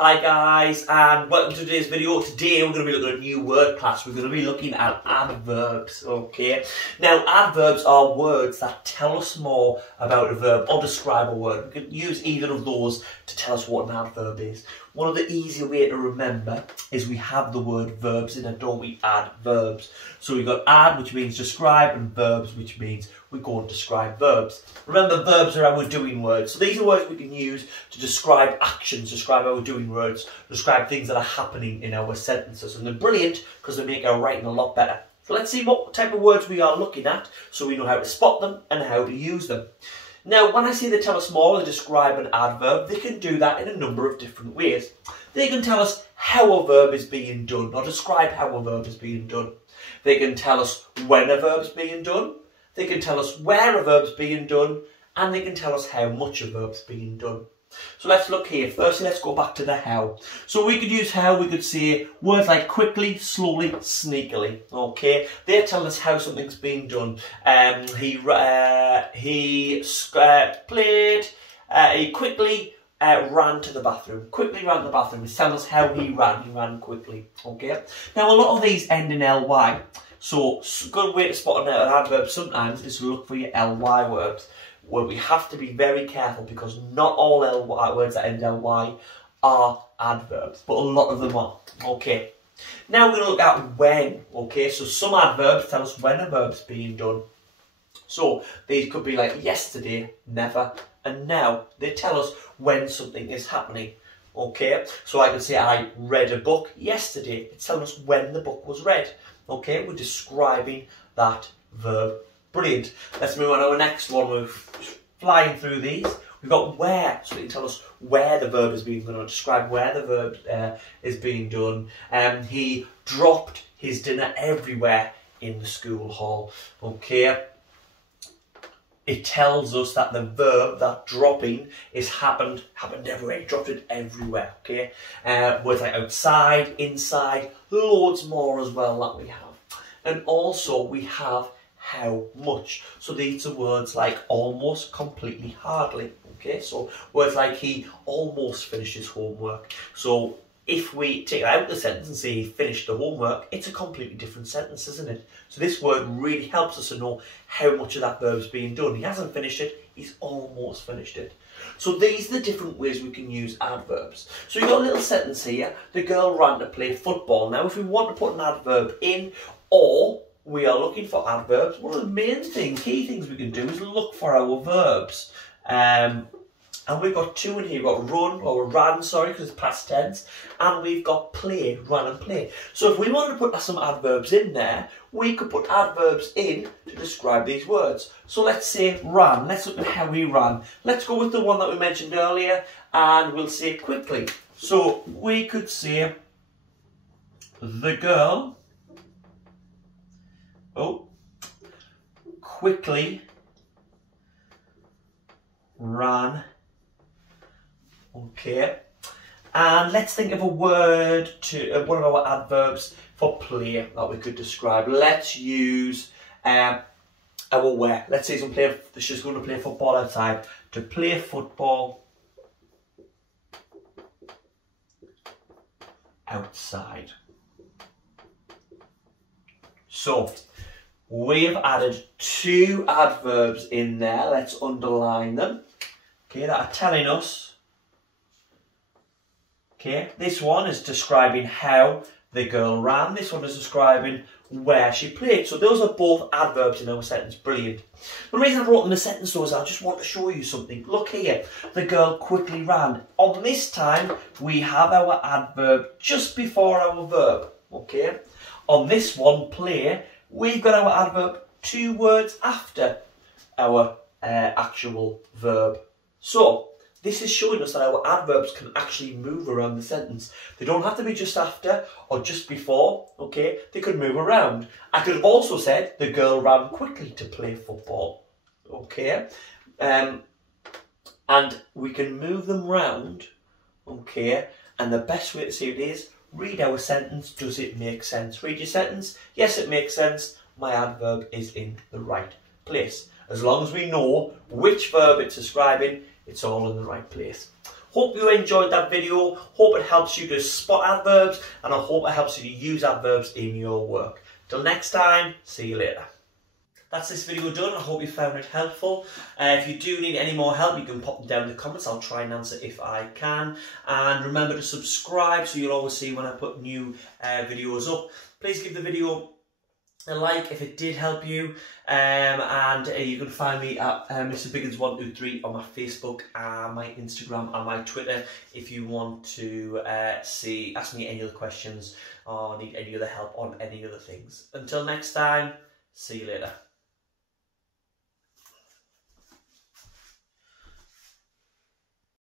Hi guys, and welcome to today's video. Today we're going to be looking at a new word class. We're going to be looking at adverbs, okay? Now adverbs are words that tell us more about a verb or describe a word. We can use either of those to tell us what an adverb is. One of the easier ways to remember is we have the word verbs in it, don't we? Adverbs. So we've got ad, which means describe, and verbs, which means we go and describe verbs. Remember, verbs are our doing words. So these are words we can use to describe actions, describe our doing words, describe things that are happening in our sentences. And they're brilliant because they make our writing a lot better. So let's see what type of words we are looking at so we know how to spot them and how to use them. Now, when I say they tell us more, they describe an adverb, they can do that in a number of different ways. They can tell us how a verb is being done, or describe how a verb is being done. They can tell us when a verb's being done. They can tell us where a verb's being done, and they can tell us how much a verb's being done. So let's look here. Firstly, let's go back to the how. So we could use how, we could say words like quickly, slowly, sneakily. Okay, they're telling us how something's being done. He quickly ran to the bathroom. Quickly ran to the bathroom. It's telling us how he ran. He ran quickly. Okay. Now a lot of these end in ly. So a good way to spot an adverb sometimes is to look for your ly words. Well, we have to be very careful because not all ly words that end in ly are adverbs, but a lot of them are. Okay. Now we're going to look at when. Okay, so some adverbs tell us when a verb's being done. So these could be like yesterday, never, and now. They tell us when something is happening. Okay, so I can say I read a book yesterday. It's telling us when the book was read. Okay, we're describing that verb. Brilliant. Let's move on to our next one. We're flying through these. We've got where, so it can tell us where the verb is being done, or describe where the verb is being done. He dropped his dinner everywhere in the school hall. Okay. It tells us that the verb, that dropping, is happened everywhere. He dropped it everywhere. Okay. Words like outside, inside, loads more as well that we have. And also we have how much. So these are words like almost, completely, hardly. Okay, so words like he almost finished his homework. So if we take out the sentence and say he finished the homework, it's a completely different sentence, isn't it? So this word really helps us to know how much of that verb is being done. He hasn't finished it, he's almost finished it. So these are the different ways we can use adverbs. So you've got a little sentence here, the girl ran to play football. Now if we want to put an adverb in, or we are looking for adverbs, one of the main key things we can do is look for our verbs. And we've got two in here. We've got run, or ran, sorry, because it's past tense. And we've got play, run and play. So if we want to put some adverbs in there, we could put adverbs in to describe these words. So let's say ran. Let's look at how we ran. Let's go with the one that we mentioned earlier, and we'll say quickly. So we could say the girl quickly ran. Okay, and let's think of a word to one of our adverbs for play that we could describe. Let's use our where. Let's say she's going to play football outside. To play football outside. So we've added two adverbs in there. Let's underline them. Okay, that are telling us. Okay, this one is describing how the girl ran. This one is describing where she played. So those are both adverbs in our sentence. Brilliant. The reason I wrote in the sentence though is I just want to show you something. Look here. The girl quickly ran. On this time, we have our adverb just before our verb. Okay. On this one, play, we've got our adverb 2 words after our actual verb. So this is showing us that our adverbs can actually move around the sentence. They don't have to be just after or just before, okay? They could move around. I could have also said the girl ran quickly to play football, okay? And we can move them round, okay? And the best way to see it is read our sentence. Does it make sense? Read your sentence. Yes, it makes sense. My adverb is in the right place. As long as we know which verb it's describing, it's all in the right place. Hope you enjoyed that video. Hope it helps you to spot adverbs, and I hope it helps you to use adverbs in your work. Till next time, see you later. That's this video done. I hope you found it helpful. If you do need any more help, you can pop them down in the comments. I'll try and answer if I can. And remember to subscribe so you'll always see when I put new videos up. Please give the video a like if it did help you. And you can find me at Mr. Biggins123 on my Facebook, my Instagram and my Twitter if you want to ask me any other questions or need any other help on any other things. Until next time, see you later.